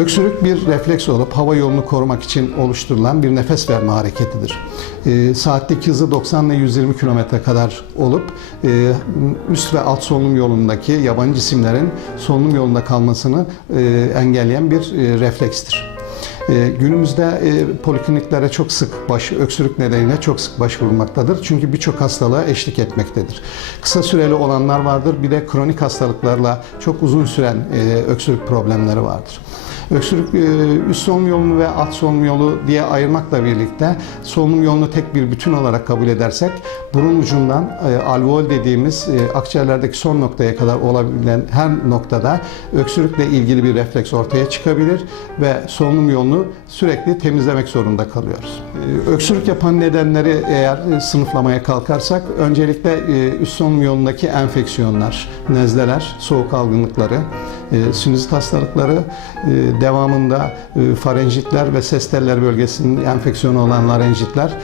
Öksürük bir refleks olup hava yolunu korumak için oluşturulan bir nefes verme hareketidir. Saatteki hızı 90 ile 120 km kadar olup üst ve alt solunum yolundaki yabancı cisimlerin solunum yolunda kalmasını engelleyen bir reflekstir. Günümüzde polikliniklere çok sık öksürük nedeniyle çok sık başvurulmaktadır. Çünkü birçok hastalığa eşlik etmektedir. Kısa süreli olanlar vardır. Bir de kronik hastalıklarla çok uzun süren öksürük problemleri vardır. Öksürük üst solunum yolunu ve alt solunum yolu diye ayırmakla birlikte solunum yolunu tek bir bütün olarak kabul edersek burun ucundan alveol dediğimiz akciğerlerdeki son noktaya kadar olabilen her noktada öksürükle ilgili bir refleks ortaya çıkabilir ve solunum yolunu sürekli temizlemek zorunda kalıyoruz. Öksürük yapan nedenleri eğer sınıflamaya kalkarsak öncelikle üst solunum yolundaki enfeksiyonlar, nezleler, soğuk algınlıkları, sinüzit hastalıkları, devamında farenjitler ve ses telleri bölgesinin enfeksiyonu olan larenjitler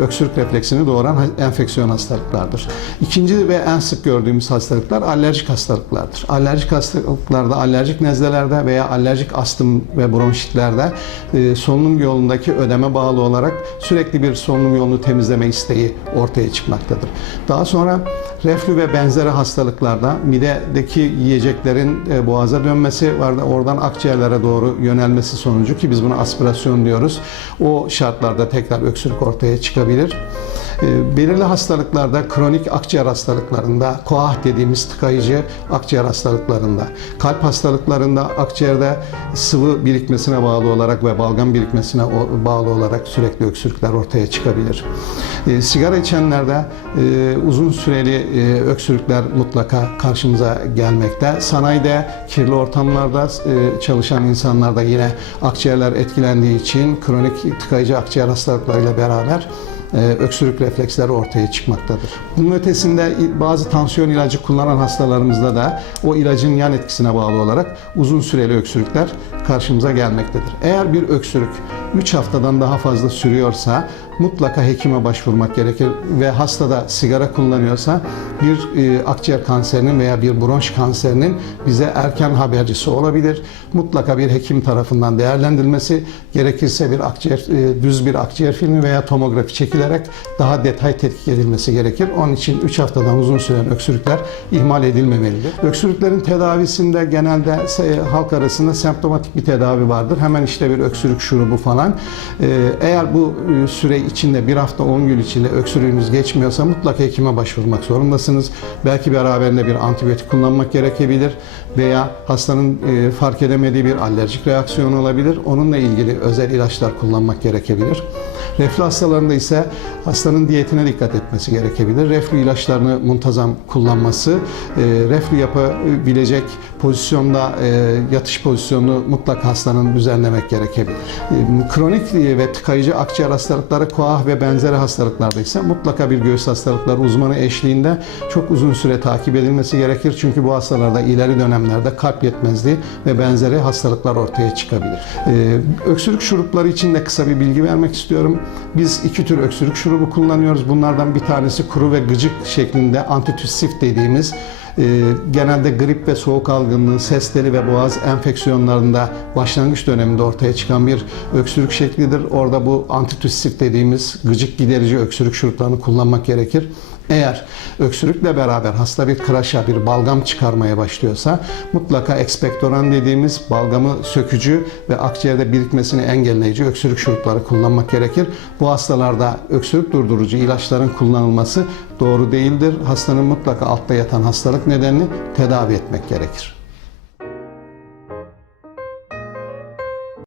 öksürük refleksini doğuran enfeksiyon hastalıklardır. İkinci ve en sık gördüğümüz hastalıklar alerjik hastalıklardır. Alerjik hastalıklarda, alerjik nezlelerde veya alerjik astım ve bronşitlerde solunum yolundaki ödeme bağlı olarak sürekli bir solunum yolunu temizleme isteği ortaya çıkmaktadır. Daha sonra reflü ve benzeri hastalıklarda midedeki yiyeceklerin boğaza dönmesi var da oradan akciğerlere doğru yönelmesi sonucu, ki biz buna aspirasyon diyoruz, o şartlarda tekrar öksürük ortaya çıkabilir. Belirli hastalıklarda, kronik akciğer hastalıklarında, koah dediğimiz tıkayıcı akciğer hastalıklarında, kalp hastalıklarında akciğerde sıvı birikmesine bağlı olarak ve balgam birikmesine bağlı olarak sürekli öksürükler ortaya çıkabilir. Sigara içenlerde uzun süreli öksürükler mutlaka karşımıza gelmekte. Sanayide, kirli ortamlarda çalışan insanlarda yine akciğerler etkilendiği için kronik tıkayıcı akciğer hastalıklarıyla beraber öksürük refleksleri ortaya çıkmaktadır. Bunun ötesinde bazı tansiyon ilacı kullanan hastalarımızda da o ilacın yan etkisine bağlı olarak uzun süreli öksürükler karşımıza gelmektedir. Eğer bir öksürük 3 haftadan daha fazla sürüyorsa mutlaka hekime başvurmak gerekir ve hastada sigara kullanıyorsa bir akciğer kanserinin veya bir bronş kanserinin bize erken habercisi olabilir. Mutlaka bir hekim tarafından değerlendirilmesi, gerekirse bir düz bir akciğer filmi veya tomografi çekilerek daha detay tetkik edilmesi gerekir. Onun için 3 haftadan uzun süren öksürükler ihmal edilmemelidir. Öksürüklerin tedavisinde genelde halk arasında semptomatik bir tedavi vardır. Hemen işte bir öksürük şurubu falan. Eğer bu süre içinde, bir hafta 10 gün içinde öksürüğünüz geçmiyorsa mutlaka hekime başvurmak zorundasınız. Belki beraberinde bir antibiyotik kullanmak gerekebilir veya hastanın fark edemediği bir alerjik reaksiyon olabilir. Onunla ilgili özel ilaçlar kullanmak gerekebilir. Reflü hastalarında ise hastanın diyetine dikkat etmesi gerekebilir. Reflü ilaçlarını muntazam kullanması, reflü yapabilecek pozisyonda yatış pozisyonunu mutlaka hastanın düzenlemek gerekebilir. Kronik ve tıkayıcı akciğer hastalıkları, koah ve benzeri hastalıklarda ise mutlaka bir göğüs hastalıkları uzmanı eşliğinde çok uzun süre takip edilmesi gerekir. Çünkü bu hastalarda ileri dönemlerde kalp yetmezliği ve benzeri hastalıklar ortaya çıkabilir. Öksürük şurupları için de kısa bir bilgi vermek istiyorum. Biz 2 tür öksürük şurubu kullanıyoruz. Bunlardan bir tanesi kuru ve gıcık şeklinde antitüssif dediğimiz, genelde grip ve soğuk algınlığı, ses teli ve boğaz enfeksiyonlarında başlangıç döneminde ortaya çıkan bir öksürük şeklidir. Orada bu antitüssif dediğimiz gıcık giderici öksürük şuruplarını kullanmak gerekir. Eğer öksürükle beraber hasta bir kıraşa, bir balgam çıkarmaya başlıyorsa mutlaka ekspektoran dediğimiz balgamı sökücü ve akciğerde birikmesini engelleyici öksürük şurupları kullanmak gerekir. Bu hastalarda öksürük durdurucu ilaçların kullanılması doğru değildir. Hastanın mutlaka altta yatan hastalık nedenini tedavi etmek gerekir.